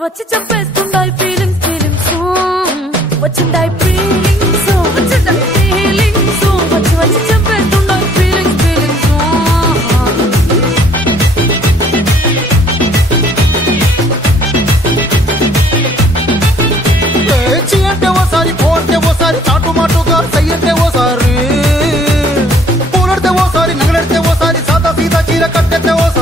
వచ్చి చెప్పేస్తుండాయి feelings వచ్చిండాయి feelings వచ్చిండాయి feelings వచ్చి చెప్పేస్తుండాయి feelings చీ అంటే ఓసారి పోతే ఓసారి చాటు మాటుగా సయ్యంటే ఓసారి పూలడితే ఓసారి నగలడితే ఓసారి సాదా సీదా చీర కట్టెతే ఓసారి